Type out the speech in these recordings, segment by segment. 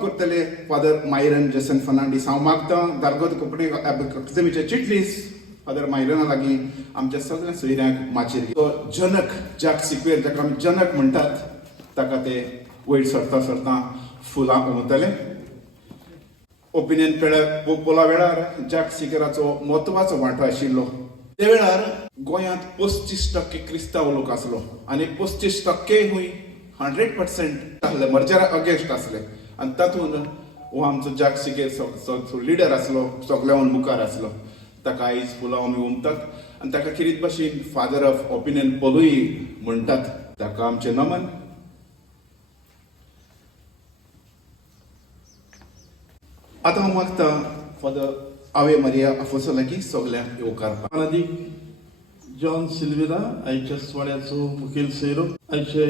करतले father Myron Jason Fernandes हांव मागतां धारगत कोंकणी अकादेमीचे चिटणीस फादर मायरना लागीं आमच्या सगळ्या सोयऱ्यांक माचयेर तो जनक जाक सिक्वेर जाका आमी जनक म्हणटात ताका ते वयर सरता सरता फुलां उमळटले. ओपिनियन पोला वेळार जाक सिक्वेराचो म्हत्वाचो वांटो आशिल्लो. ते वेळार गोंयांत 35% क्रिस्तांव लोक आसलो आनी 35% हुंय 100% आहले मर्जरा अगेन्स्ट आसले आनी तातूंत हो आमचो जाक सिक्वेर लिडर आसलो सगळ्यान मुखार आसलो. ताका आयज फुलां आमी उमतात आनी ताका किरीत भाशेन फादर ऑफ ओपिनियन पोलूय म्हणटात. ताका आमचें नमन. आतां हांव मागतां फादर आवे मारिया आफोसो लागीं सगळ्यांक येवकार. अनादीक जॉन सिल्वेरा आयच्या सुवाळ्याचो मुखेल सोयरो. आयचे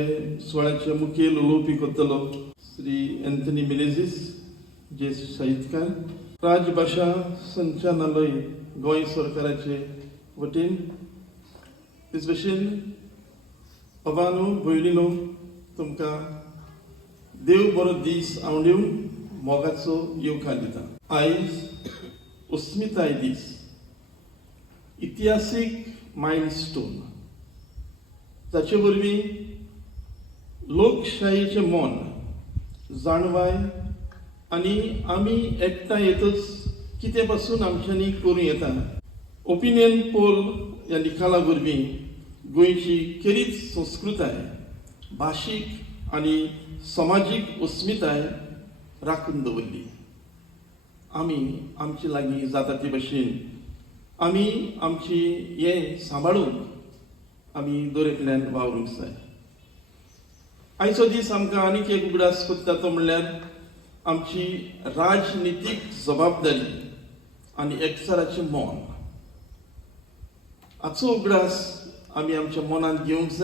सुवाळ्याचे मुखेल उलोवपी करतलो श्री एंथनी मिलेझीस ज्येश्ठ साहित्यकार. राजभाशा संचालनालय गोंय सरकाराचे वतीन तेच भशेन अबानो भयणीनो तुमकां देव बरो दीस हांव दिवन मोगाचो येवकार दिता. आयज अस्मिताय दीस इतिहासीक मायलस्टोन जाचे वरवीं लोकशायेचें मोन जाणवाय आनी आमी एकठांय येतच कितें पासून आमच्यांनी करूं येता. ओपिनियन पोल ह्या निकाला वरवीं गोंयची खेरीत संस्कृताय भाशीक आनी समाजीक अस्मिताय राखून दवरली. आमी आमचे लागीं जाता ते भशेन आमी आमची हें सांबाळून आमी दरेकल्यान वावरूंक जाय. आयचो दीस आमकां आनीक एक उगडास करता तो म्हणल्यार आमची राजनितीक जबाबदारी आनी एकचाराचें मोन. हाचो उगडास आमी आमच्या मनांत घेवंक जाय.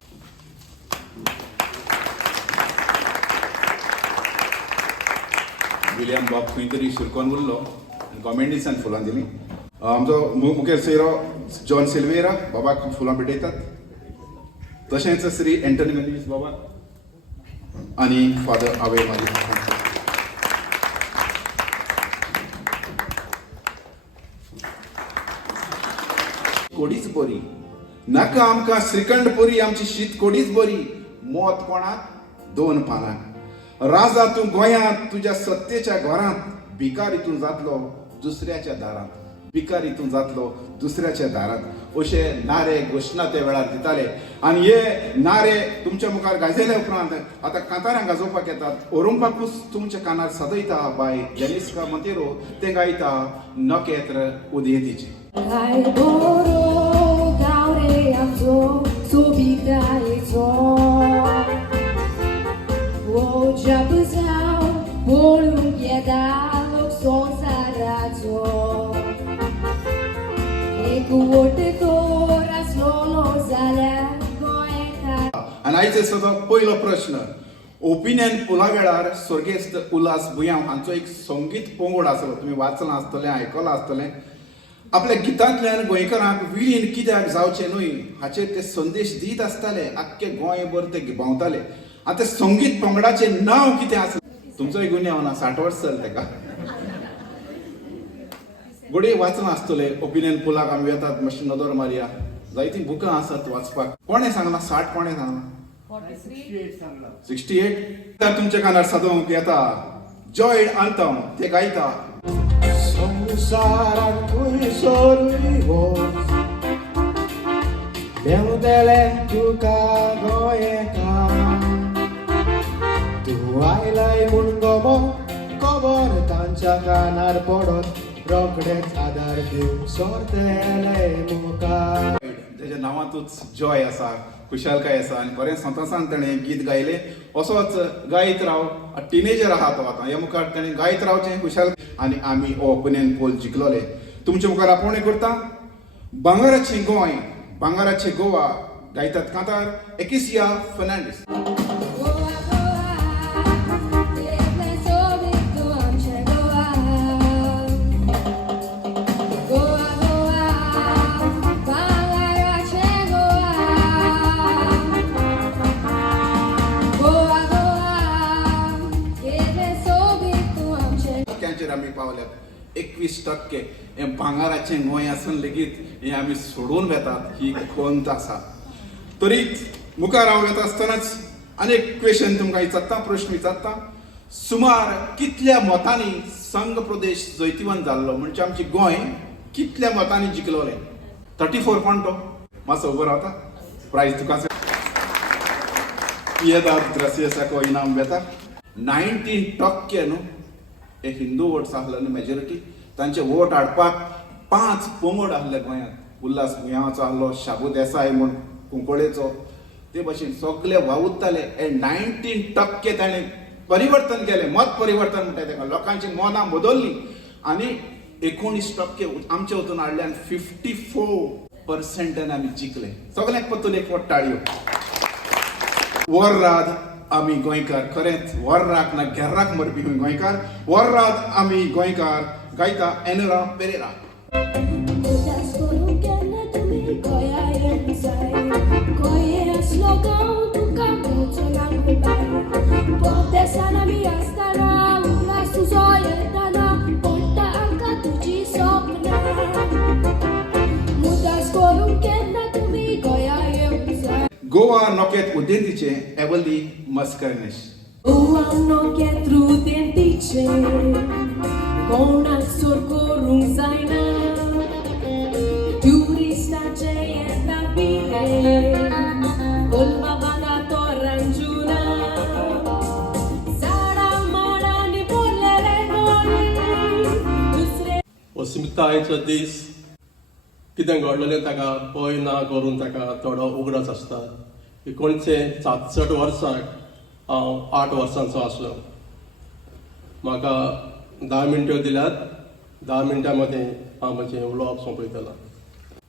विलियम बाब खंय तरी शिरकोन उरलो आनी गॉर्मेंटीसान फुलां दिलीं. आमचो मुखेल सोयरो जॉन सिल्वेरा बाबाक फुलां भेटयतात. तशेंच श्री एंटनी मिलेझीस बाबा आनी फादर आवे मारिया. कोडीच बरी नाका आमकां श्रीखंड पुरी आमची शीत कोडीच बरी. मोत कोणाक 2 पानां. राजा तूं गोंयांत तुज्या सत्तेच्या घरांत भिकारीतून जातलो दुसऱ्याच्या दारांत. भिकारीतून जातलो दुसऱ्याच्या दारांत अशे नारे घोशणा ते वेळार दिताले. आनी हे नारे तुमच्या मुखार गाजयल्या उपरांत आतां कांतारां गाजोवपाक येतात. ओरुंपाकूच तुमच्या कानार सदयता बाय जेनिस्का मोंतेरो ते गायता नखेत्र उदेतीची. आनी आयचो पयलो प्रश्न. ओपिनियन पोला वेळार स्वर्गेस्त उल्हास भुंयाव हांचो एक संगीत पंगड आसलो. तुमी वाचलां आसतलें आयकलां आसतलें. आपल्या गितांतल्यान गोंयकारांक विलीन कित्याक जावचें न्हय हाचेर ते संदेश दीत आसताले. आख्खे गोंयभर ते भोंवताले. आतां ते संगीत पंगडाचें नांव कितें आसलें तुमचोय गुन्यांव ना 60 वर्सां जालीं ताका. घोडये वाचलां आसतलें. ओपिनियन पोलाक आमी येतात मातशें नदर मारया. जायतीं बुकां आसात वाचपाक. कोणें सांगलां 60 कोणें सांगलां 68. तुमच्या कानार सदोवंक येता जॉयड आंतम ते गायता. संवसारान खंयसरूय वच देंवतलें तुका गोंयकार. तूं आयलाय म्हूण गोमो खबर तांच्या कानार पडत रोखडेच आदार दिवंक सोरतले मुखार. तेज्या नांवांतूच जॉय आसा खुशालकाय आसा आनी बरें संतोशान ताणें गीत गायलें. असोच गायत राव. टिनेजर आहा तो आतां. ह्या मुखार ताणें गायत रावचें खुशाल. आनी आमी ओपिनियन पोल जिखलोले. तुमच्या मुखार आपोवणें करता भांगाराचें गोंय भांगाराचें गोवा गायतात कांतार एकिसिया फर्नांडीस. आमी पावल्यात 21% हें भांगाराचें गोंय आसून लेगीत हें आमी सोडून वेतात ही खंत आसा. तरीच मुखार हांव येता आसतनाच आनीक क्वेश्चन तुमकां विचारता, प्रश्न विचारता. सुमार कितल्या मतांनी संघ प्रदेश जैतिवंत जाल्लो, म्हणजे आमचे गोंय कितल्या मतांनी जिखलोलें? 34 पॉयंट. मातसो उबो रावता, प्रायज तुकाच पियेदाद ग्रासियसाको इनाम बेता. 19% न्हू हे हिंदू वोट्स आहले न्ही मेजॉरिटी. तांचे वोट हाडपाक 5 पंगड आहले गोंयांत. उल्हास गुयांवाचो आहलो, शाबू देसाय म्हूण कुंकळेचो, ते भाशेन सगळे वावुरताले. हे 19% ताणें परिवर्तन केलें, मत परिवर्तन म्हणटात तेका. लोकांची मनां बदललीं आनी 19% आमचे वचून हाडले आनी 54% आमी जिखले. सगळ्यांक परतून एक वट ताळयो. वर्राद आमी गोंयकार, खरेंच वर्राक ना घेर्राक मरपी गोंयकार. वर्राद आमी गोंयकार गायता एनोरा पेरेरा. Mudas kरून केन्ना तुमी गोंया येवंक जाय. गोंय असलो गांव तुका मेळचो ना खंय भायर. परदेसान आमी आसतना उल्हास तुजो येताना पडटा आमकां तुजी सपनां. मुदास करून केन्ना तुमी गोंया येवंक जाय. गोवा नोकेत उदेंतीचे एवली मस्करनेश. गोवा नोकेत रुदेंतीचे कोणाक सोर करूंक जायना. ट्युरिस्टाचे येता पिरे गोलमा बागा तोरांजुना. झाडां माडांनी भरलेले गोंय दुसरे. अस्मितायेचो दीस कितें घडलेलें ताका पळय ना करून ताका थोडो उगडास आसता. 1967 वर्साक हांव 8 वर्सांचो आसलो. म्हाका 10 मिनटां दिल्यात. 10 मिनटां मदें हांव म्हजें उलोवप सोंपयतलो.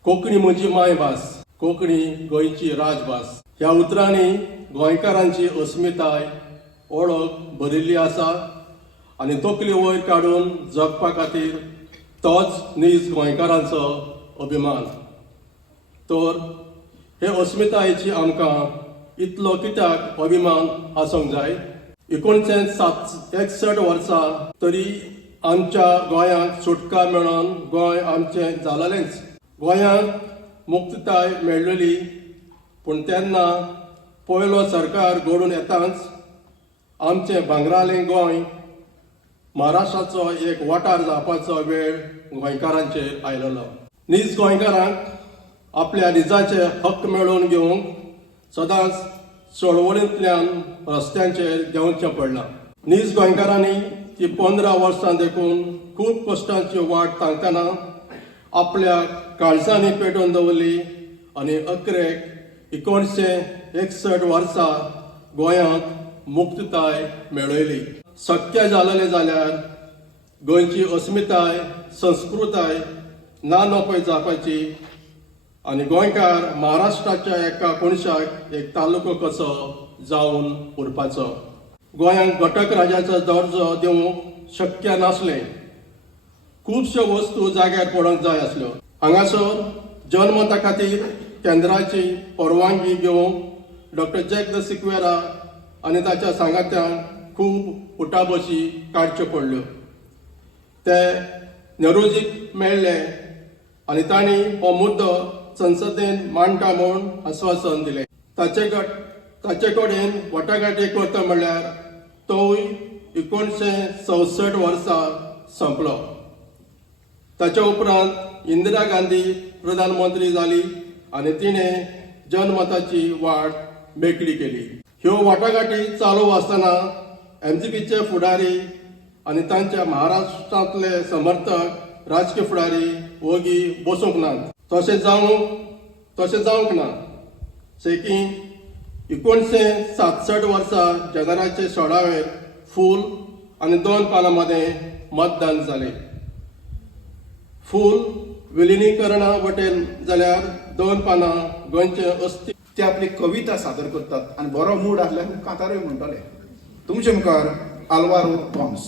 कोंकणी म्हजी मायभास, कोंकणी गोंयची राजभास. ह्या उतरांनी गोंयकारांची अस्मिताय, ओळख भरिल्ली आसा आनी तकली वयर काडून जगपा खातीर तोच नीज गोंयकारांचो अभिमान. तर हे अस्मितायेची आमकां इतलो कित्याक अभिमान आसूंक जाय? 1961 वर्सा तरी आमच्या गोंयांक सुटका मेळोन गोंय आमचें जालेलेंच. गोंयांक मुक्तताय मेळ्ळली, पूण तेन्ना पयलो सरकार घडून येताच आमचें भांगरालें गोंय महाराष्ट्राचो एक वाठार जावपाचो वेळ गोंयकारांचेर आयलोलो. नीज गोंयकारांक आपल्या निजाचे हक्क मेळोवन घेवंक सदांच चळवळींतल्यान रस्त्यांचेर देंवचें पडलां. नीज गोंयकारांनी ती 15 वर्सां देखून खूब कश्टांची वाट तांकाना आपल्या काळजांनी पेटोवन दवरली आनी अखेरेक 1961 वर्सा गोंयांक मुक्तताय मेळयली. शक्य जालेलें जाल्यार गोंयची अस्मिताय, संस्कृताय ना नपय जावपाची आनी गोंयकार महाराष्ट्राच्या एका कोणशाक एक तालुको कसो जावन उरपाचो. गोंयांक घटक राज्याचो दर्जो दिवंक शक्य नासलें. खुबश्यो वस्तू जाग्यार पडोवंक जाय आसल्यो. हांगासर जन्मता खातीर केंद्राची परवानगी घेवंक डॉ. जॅक द सिक्वेरा आनी ताच्या सांगात्यांक खूब उठाबशी काडच्यो पडल्यो. ते नेहरूजीक मेळ्ळे आनी तांणी हो मुद्दो संसदेन मांडटा म्हूण आश्वासन दिलें. ताचे कडेन वाटाघाटी करता म्हणल्यार तोय 1966 वर्सा संपलो. ताच्या उपरांत इंदिरा गांधी प्रधानमंत्री जाली आनी तिणें जनमताची वाट मेकळी केली. ह्यो वाटाघाटी चालू आसतना MGPचे फुडारी आनी तांच्या महाराष्ट्रांतले समर्थक राजकीय फुडारी वोगी बसूंक नात. तशें जावंक ना. सेकी 1967 वर्सा जानेराचे 16 फूल आनी 2 पानां मदें मतदान जालें. फूल विलिनीकरणा वटेन जाल्यार 2 पानां गोंयचे अस्तित्व. ते आपली कविता सादर करतात आनी बरो मूड आसल्यार कांतारूय म्हणटले. तुमचे मुखार Alvaro Tom's.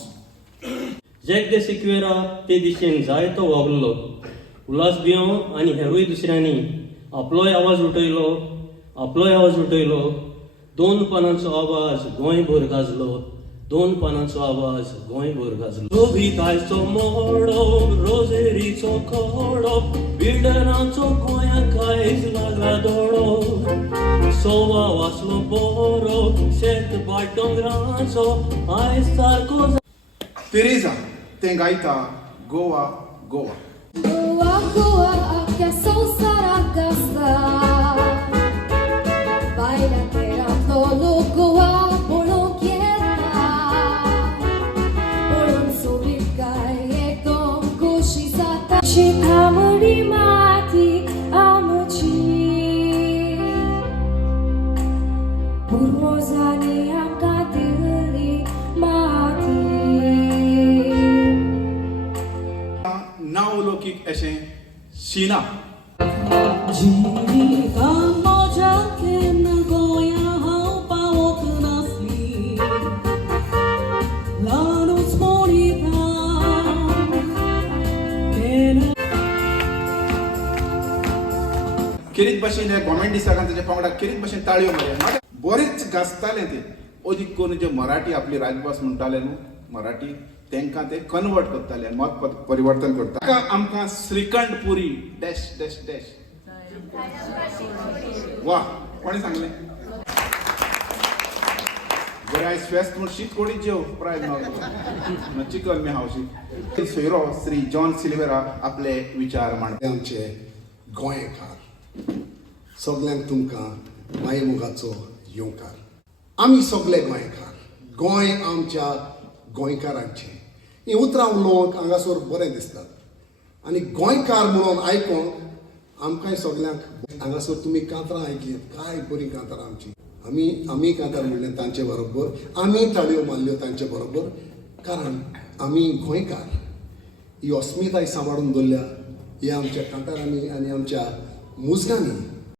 Jack the Sequeira ते दिशेन जायतो वावरलो. उल्हास गुयांव आनी हेरूय दुसऱ्यांनी आपलोय आवाज उठयलो. 2 पानांचो आवाज गोंयभर गाजलो 2 पानांचो आवाज गोंयभर गाजलो. रोहिताचो मोडो, रोजेरीचो खोडो, बिल्डरांचो गोंयांक कांयच लागला दोडो. सोवा वाचलो बरो, शेत बाट दोंगरांचो आयज सारको तेरेजा तें गायता गोवा गोवा. Goa, Goa, akia संवसाराक गाजता. बायला तेरांतलो गोवा पळोवंक येता. पळोवन सोबीत काय एकदम खोशी जाता. शितामणी माती आमची पुर्वजांनी आमकां दिल्ली माती. नावलौकीक अशें शिना. जिवितां म्हज्या केन्ना गोंया हांव पावोंक नासली. ल्हानूच मोडीता केन्ना किरीत भाशेन हे गोवमेंट दिसाक ताच्या पंगडा किरीत भाशेन ताळयो मारया. बरेंच गाजताले ते. अदीक करून जे मराठी आपली राजभास म्हणटाले न्हू मराठी, तांकां ते कन्वर्ट करताले, मत परिवर्तन करता. ताका आमकां श्रीखंड पुरी डॅश डॅश डॅश. वा, कोणी सांगलें? बरें, आयज फेस्त म्हूण शीत कोडीत जेव प्रायज मेळटलो. चिकन मी हावशी. सोयरो श्री जॉन सिल्वेरा आपले विचार मांडटा. आमचे गोंयकार सगल्यांक तुमकां माये मोगाचो येवकार. आमी सगळे गोंयकार. गोंय आमच्या गोंयकारांचें. ही उतरां उलोवंक हांगासर बरें दिसतात आनी गोंयकार म्हणून आयकोंक आमकांय सगल्यांक. हांगासर तुमी कांतरां आयकलीं, काय बरीं कांतरां आमची. आमी कांतार म्हणलें तांचे बरोबर, आमी ताळयो मारल्यो तांचे बरोबर, कारण आमी गोंयकार. ही अस्मिताय सांबाळून दवरल्या ही आमच्या कांतारांनी आनी आमच्या मुजगांनी